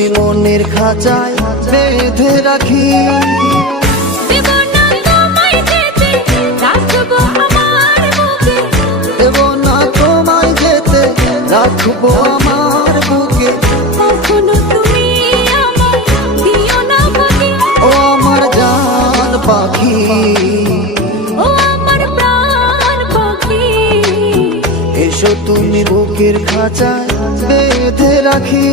তুমি মনের খাঁচায় বেঁধে রাখি। দেব না তোমায় যেতে, রাখবো আমার বুকে। দেব না তোমায় যেতে, রাখবো আমার বুকে। কখনো তুমি আমায় দিও না ফাঁকি। ও আমার জান পাখি, ও আমার প্রাণ পাখি, এসো তুমি বুকের খাঁচায় বেঁধে রাখি।